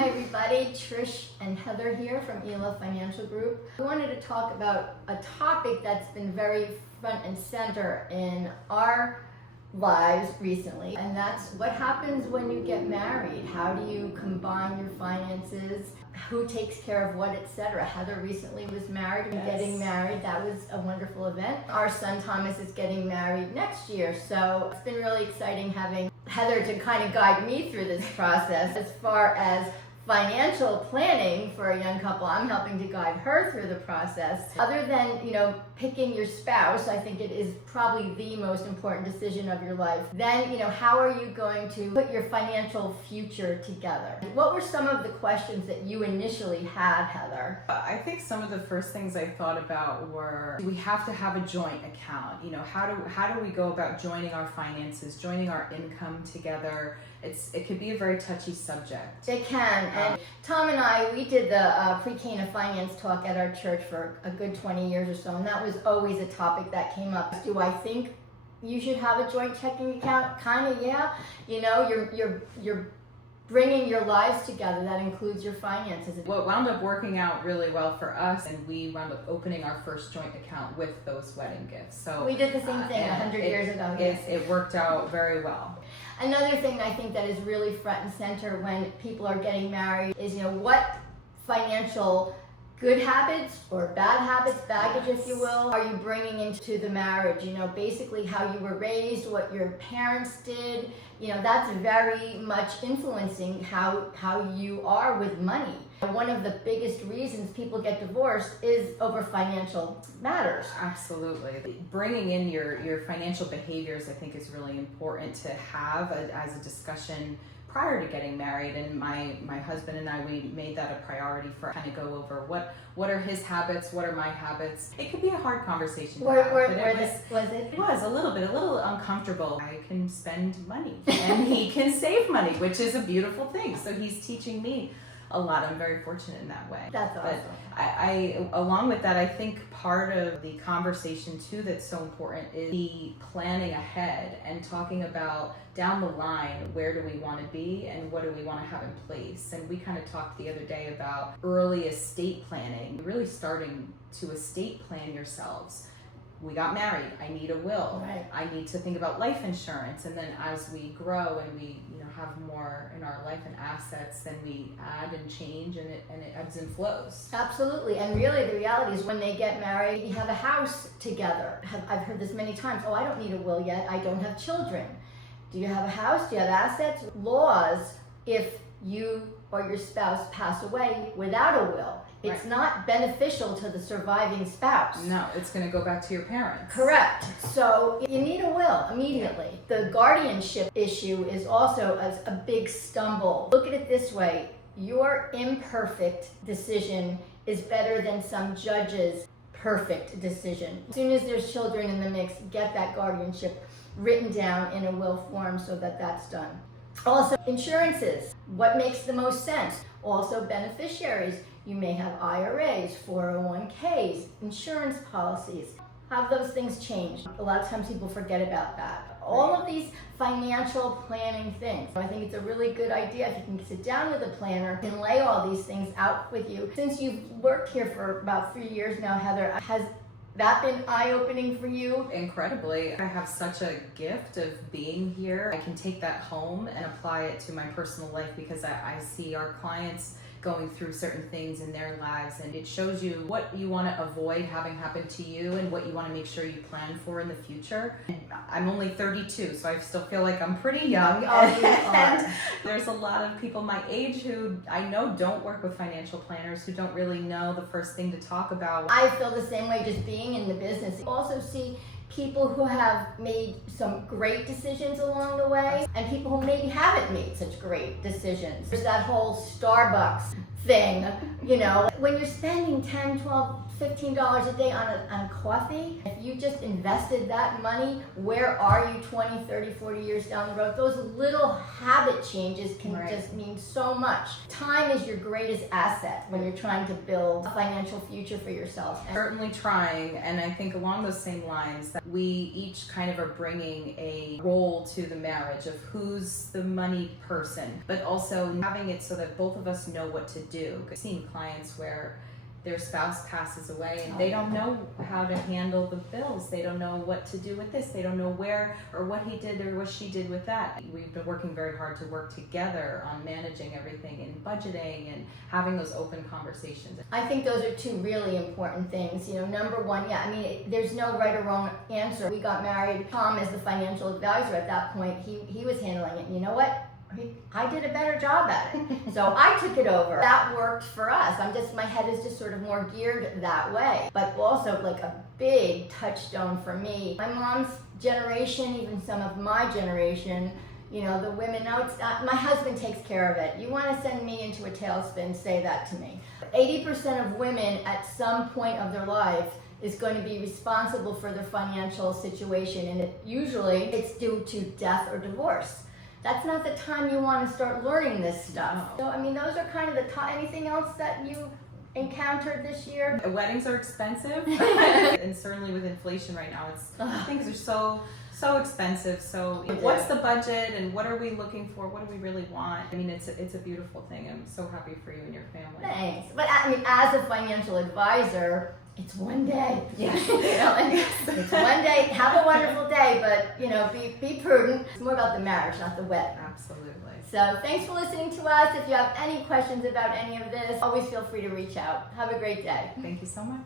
Hi everybody, Trish and Heather here from ELA Financial Group. I wanted to talk about a topic that's been very front and center in our lives recently, and that's what happens when you get married. How do you combine your finances? Who takes care of what, etc. Heather recently was married and getting married. That was a wonderful event. Our son Thomas is getting married next year, so it's been really exciting having Heather to kind of guide me through this process. As far as financial planning for a young couple, I'm helping to guide her through the process. Other than, picking your spouse, I think it is probably the most important decision of your life. Then, how are you going to put your financial future together? What were some of the questions that you initially had, Heather? I think some of the first things I thought about were, we have to have a joint account. How do we go about joining our finances, joining our income together? It could be a very touchy subject. It can. And Tom and I, we did the pre-Cana finance talk at our church for a good 20 years or so, and that was always a topic that came up. Do I think you should have a joint checking account? Kind of, yeah. You're bringing your lives together. That includes your finances. What wound up working out really well for us, and we wound up opening our first joint account with those wedding gifts. So we did the same thing 100 years ago. Yes. It worked out very well. Another thing I think that is really front and center when people are getting married is, what financial good habits or bad habits, baggage if you will, are you bringing into the marriage? Basically how you were raised, what your parents did, that's very much influencing how you are with money. One of the biggest reasons people get divorced is over financial matters. Absolutely. Bringing in your financial behaviors, I think, is really important to have as a discussion prior to getting married. And my husband and I, we made that a priority for kind of go over what are his habits, what are my habits. It could be a hard conversation to have. It was a little uncomfortable. I can spend money and he can save money, which is a beautiful thing. So he's teaching me a lot. I'm very fortunate in that way. That's awesome. But I along with that, I think part of the conversation too that's so important is the planning ahead and talking about down the line, where do we want to be and what do we want to have in place. And we kind of talked the other day about early estate planning, really starting to estate plan yourselves. We got married, I need a will. Right. I need to think about life insurance. And then as we grow and we have more in our life and assets, then we add and change, and it ebbs and flows. Absolutely. And really the reality is when they get married, you have a house together. I've heard this many times. Oh, I don't need a will yet. I don't have children. Do you have a house? Do you have assets? Laws, if you or your spouse pass away without a will, it's not beneficial to the surviving spouse. No, it's going to go back to your parents. Correct. So you need a will immediately. The guardianship issue is also a big stumble. Look at it this way. Your imperfect decision is better than some judge's perfect decision. As soon as there's children in the mix, get that guardianship written down in a will form so that that's done. Also, insurances. What makes the most sense? Also, beneficiaries. You may have IRAs, 401ks, insurance policies. Have those things changed? A lot of times people forget about that. All of these financial planning things. I think it's a really good idea if you can sit down with a planner and lay all these things out with you. Since you've worked here for about 3 years now, Heather, has that been eye-opening for you? Incredibly. I have such a gift of being here. I can take that home and apply it to my personal life because I see our clients going through certain things in their lives, and it shows you what you want to avoid having happen to you and what you want to make sure you plan for in the future. And I'm only 32, so I still feel like I'm pretty young. And there's a lot of people my age who I know don't work with financial planners, who don't really know the first thing to talk about. I feel the same way just being in the business. You also see people who have made some great decisions along the way and people who maybe haven't made such great decisions. There's that whole Starbucks thing, when you're spending $10, $12, $15 a day on a coffee, if you just invested that money, where are you 20, 30, 40 years down the road? Those little habit changes can just mean so much. Time is your greatest asset when you're trying to build a financial future for yourself. Certainly trying, and I think along those same lines, that we each kind of are bringing a role to the marriage of who's the money person, but also having it so that both of us know what to do. I've seen clients where their spouse passes away and they don't know how to handle the bills. They don't know what to do with this. They don't know where or what he did or what she did with that. We've been working very hard to work together on managing everything and budgeting and having those open conversations. I think those are two really important things. Number one, there's no right or wrong answer. We got married. Tom, as the financial advisor at that point, he was handling it. And you know what? I did a better job at it. So I took it over. That worked for us. My head is just sort of more geared that way. But also like a big touchstone for me. My mom's generation, even some of my generation, the women, now my husband takes care of it. You want to send me into a tailspin, say that to me. 80% of women at some point of their life is going to be responsible for their financial situation, and usually it's due to death or divorce. That's not the time you want to start learning this stuff. So, those are kind of the top. Anything else that you encountered this year? Weddings are expensive, and certainly with inflation right now, things are so expensive. So, what's the budget, and what are we looking for? What do we really want? It's a beautiful thing. I'm so happy for you and your family. Thanks. But as a financial advisor, it's one day. Yes. It's one day. Have a wonderful day, but be prudent. It's more about the marriage, not the wedding. Absolutely. So thanks for listening to us. If you have any questions about any of this, always feel free to reach out. Have a great day. Thank you so much.